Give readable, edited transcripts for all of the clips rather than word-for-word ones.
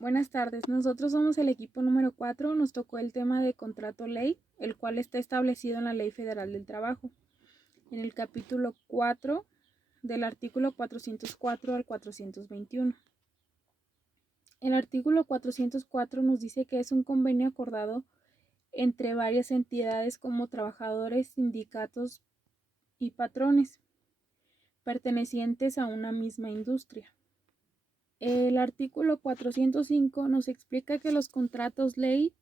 Buenas tardes, nosotros somos el equipo número 4, nos tocó el tema de contrato ley, el cual está establecido en la Ley Federal del Trabajo, en el capítulo 4 del artículo 404 al 421. El artículo 404 nos dice que es un convenio acordado entre varias entidades como trabajadores, sindicatos y patrones, pertenecientes a una misma industria. El artículo 405 nos explica que los contratos ley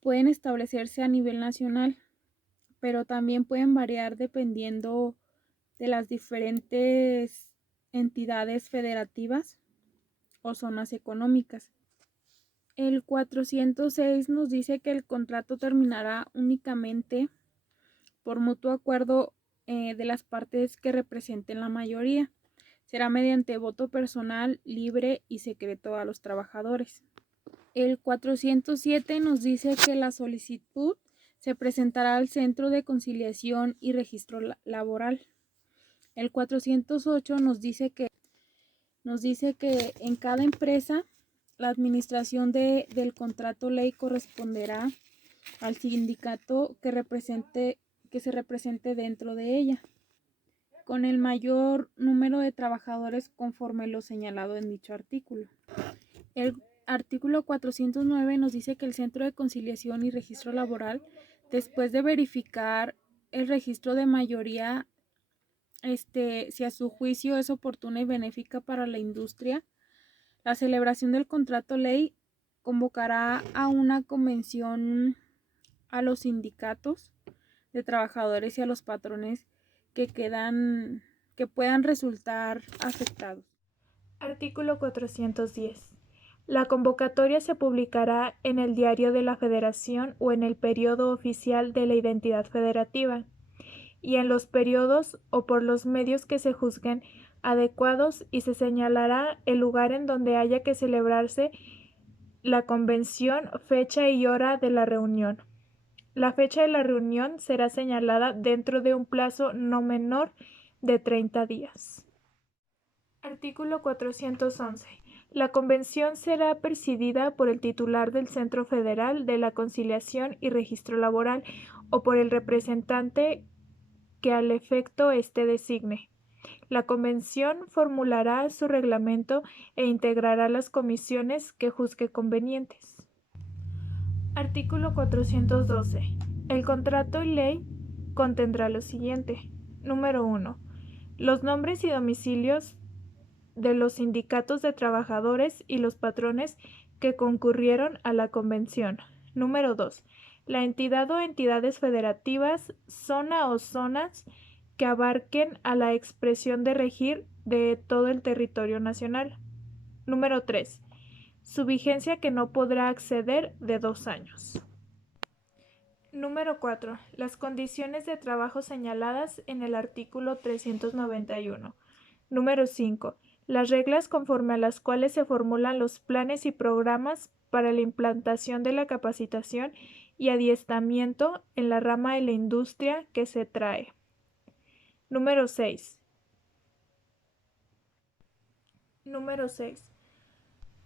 pueden establecerse a nivel nacional, pero también pueden variar dependiendo de las diferentes entidades federativas o zonas económicas. El 406 nos dice que el contrato terminará únicamente por mutuo acuerdo de las partes que representen la mayoría. Será mediante voto personal, libre y secreto a los trabajadores. El 407 nos dice que la solicitud se presentará al Centro de Conciliación y Registro Laboral. El 408 nos dice que en cada empresa la administración del contrato ley corresponderá al sindicato que se represente dentro de ella, con el mayor número de trabajadores conforme lo señalado en dicho artículo. El artículo 409 nos dice que el Centro de Conciliación y Registro Laboral, después de verificar el registro de mayoría, si a su juicio es oportuna y benéfica para la industria, la celebración del contrato ley convocará a una convención a los sindicatos de trabajadores y a los patrones que puedan resultar afectados. Artículo 410. La convocatoria se publicará en el Diario de la Federación o en el Periódico Oficial de la Identidad Federativa, y en los periodos o por los medios que se juzguen adecuados, y se señalará el lugar en donde haya que celebrarse la convención, fecha y hora de la reunión. La fecha de la reunión será señalada dentro de un plazo no menor de 30 días. Artículo 411. La convención será presidida por el titular del Centro Federal de la Conciliación y Registro Laboral o por el representante que al efecto éste designe. La convención formulará su reglamento e integrará las comisiones que juzgue convenientes. Artículo 412. El contrato y ley contendrá lo siguiente. Número 1. Los nombres y domicilios de los sindicatos de trabajadores y los patrones que concurrieron a la convención. Número 2. La entidad o entidades federativas, zona o zonas que abarquen a la expresión de regir de todo el territorio nacional. Número 3. Su vigencia, que no podrá exceder de 2 años. Número 4. Las condiciones de trabajo señaladas en el artículo 391. Número 5. Las reglas conforme a las cuales se formulan los planes y programas para la implantación de la capacitación y adiestramiento en la rama de la industria que se trae. Número 6. Número 6.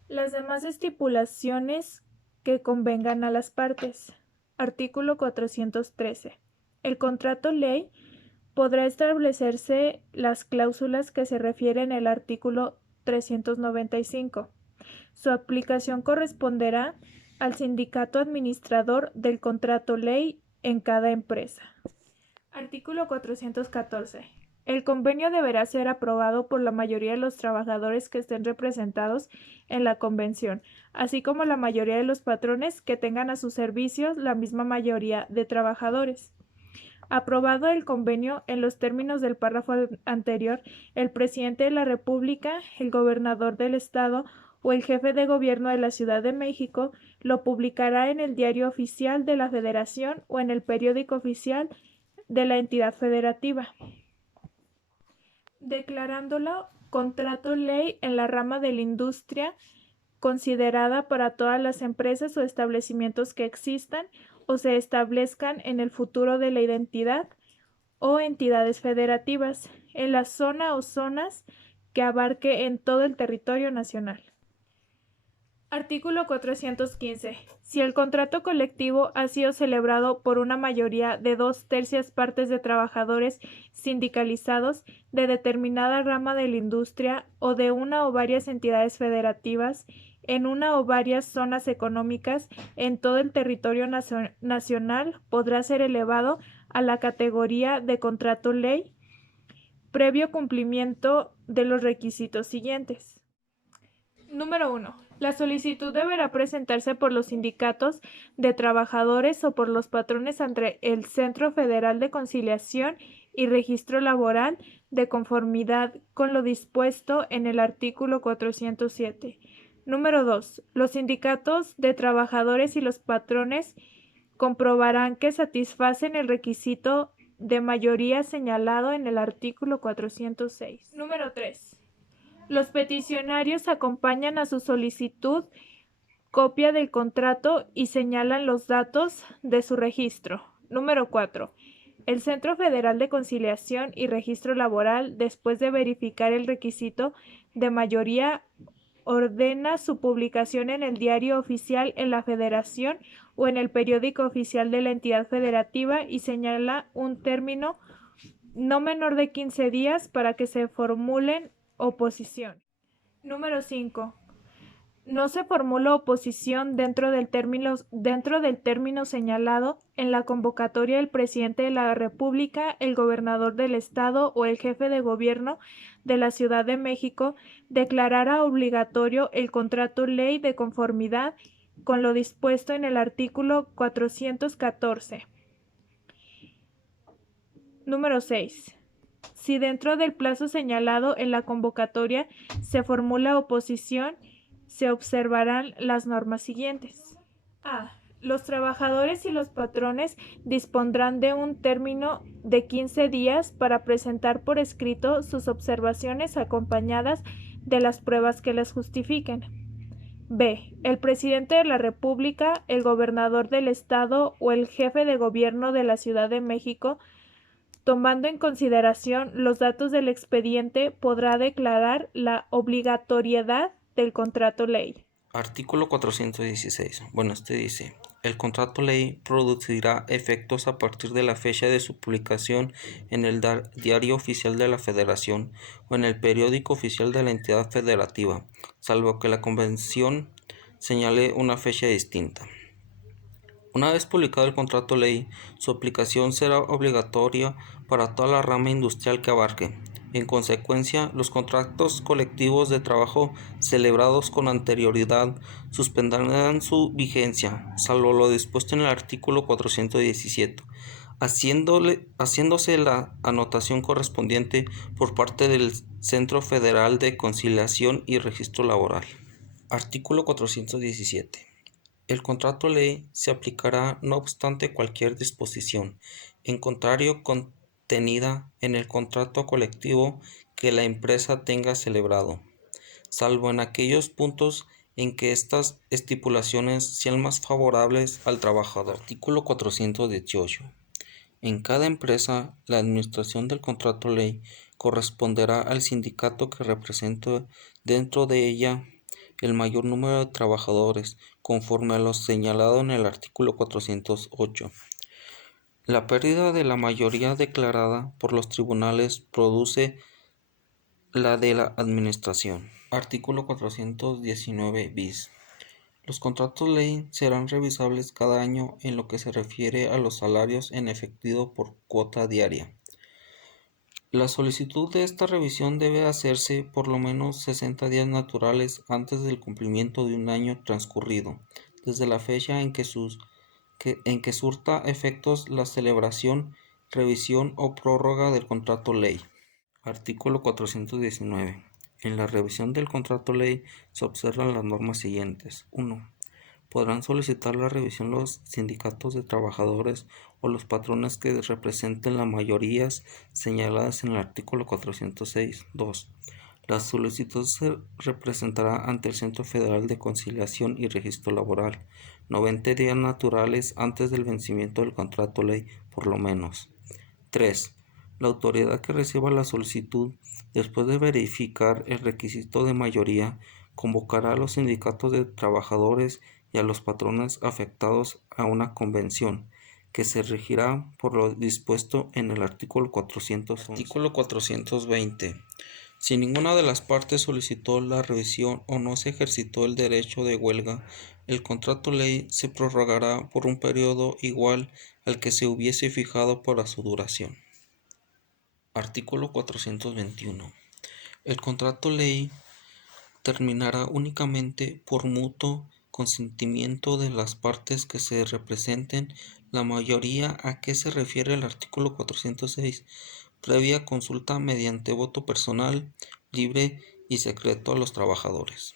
Las demás estipulaciones que convengan a las partes. Artículo 413. El contrato ley podrá establecerse las cláusulas que se refieren al artículo 395. Su aplicación corresponderá al sindicato administrador del contrato ley en cada empresa. Artículo 414. El convenio deberá ser aprobado por la mayoría de los trabajadores que estén representados en la convención, así como la mayoría de los patrones que tengan a sus servicios la misma mayoría de trabajadores. Aprobado el convenio en los términos del párrafo anterior, el presidente de la República, el gobernador del estado o el jefe de gobierno de la Ciudad de México lo publicará en el Diario Oficial de la Federación o en el Periódico Oficial de la entidad federativa, declarándolo contrato ley en la rama de la industria considerada para todas las empresas o establecimientos que existan o se establezcan en el futuro de la identidad o entidades federativas en la zona o zonas que abarque en todo el territorio nacional. Artículo 415. Si el contrato colectivo ha sido celebrado por una mayoría de 2/3 partes de trabajadores sindicalizados de determinada rama de la industria o de una o varias entidades federativas en una o varias zonas económicas en todo el territorio nacional, podrá ser elevado a la categoría de contrato ley, previo cumplimiento de los requisitos siguientes. Número 1. La solicitud deberá presentarse por los sindicatos de trabajadores o por los patrones ante el Centro Federal de Conciliación y Registro Laboral de conformidad con lo dispuesto en el artículo 407. Número 2. Los sindicatos de trabajadores y los patrones comprobarán que satisfacen el requisito de mayoría señalado en el artículo 406. Número 3. Los peticionarios acompañan a su solicitud copia del contrato y señalan los datos de su registro. Número 4. El Centro Federal de Conciliación y Registro Laboral, después de verificar el requisito de mayoría, ordena su publicación en el Diario Oficial en la Federación o en el periódico oficial de la entidad federativa y señala un término no menor de 15 días para que se formulen oposición. Número 5. No se formula oposición dentro del término señalado en la convocatoria del presidente de la República, el gobernador del estado o el jefe de gobierno de la Ciudad de México declarara obligatorio el contrato ley de conformidad con lo dispuesto en el artículo 414. Número 6. Si dentro del plazo señalado en la convocatoria se formula oposición, se observarán las normas siguientes. A. Los trabajadores y los patrones dispondrán de un término de 15 días para presentar por escrito sus observaciones acompañadas de las pruebas que las justifiquen. B. El presidente de la República, el gobernador del estado o el jefe de gobierno de la Ciudad de México, tomando en consideración los datos del expediente, podrá declarar la obligatoriedad del contrato ley. Artículo 416. Bueno, este dice: el contrato ley producirá efectos a partir de la fecha de su publicación en el Diario Oficial de la Federación o en el periódico oficial de la entidad federativa, salvo que la convención señale una fecha distinta. Una vez publicado el contrato ley, su aplicación será obligatoria para toda la rama industrial que abarque. En consecuencia, los contratos colectivos de trabajo celebrados con anterioridad suspenderán su vigencia, salvo lo dispuesto en el artículo 417, haciéndose la anotación correspondiente por parte del Centro Federal de Conciliación y Registro Laboral. Artículo 417. El contrato ley se aplicará no obstante cualquier disposición, en contrario contenida en el contrato colectivo que la empresa tenga celebrado, salvo en aquellos puntos en que estas estipulaciones sean más favorables al trabajador. Artículo 418. En cada empresa, la administración del contrato ley corresponderá al sindicato que represente dentro de ella el mayor número de trabajadores, conforme a lo señalado en el artículo 408. La pérdida de la mayoría declarada por los tribunales produce la de la administración. Artículo 419 bis. Los contratos ley serán revisables cada año en lo que se refiere a los salarios en efectivo por cuota diaria. La solicitud de esta revisión debe hacerse por lo menos 60 días naturales antes del cumplimiento de un año transcurrido, desde la fecha en que surta efectos la celebración, revisión o prórroga del contrato ley. Artículo 419. En la revisión del contrato ley se observan las normas siguientes. 1. Podrán solicitar la revisión los sindicatos de trabajadores o los patrones que representen las mayorías señaladas en el artículo 406. 2. La solicitud se representará ante el Centro Federal de Conciliación y Registro Laboral 90 días naturales antes del vencimiento del contrato ley, por lo menos. 3. La autoridad que reciba la solicitud, después de verificar el requisito de mayoría, convocará a los sindicatos de trabajadores y a los patrones afectados a una convención que se regirá por lo dispuesto en el artículo 411. Artículo 420. Si ninguna de las partes solicitó la revisión o no se ejercitó el derecho de huelga, el contrato ley se prorrogará por un periodo igual al que se hubiese fijado para su duración. Artículo 421. El contrato ley terminará únicamente por mutuo consentimiento de las partes que se representen, la mayoría a que se refiere el artículo 406, previa consulta mediante voto personal, libre y secreto a los trabajadores.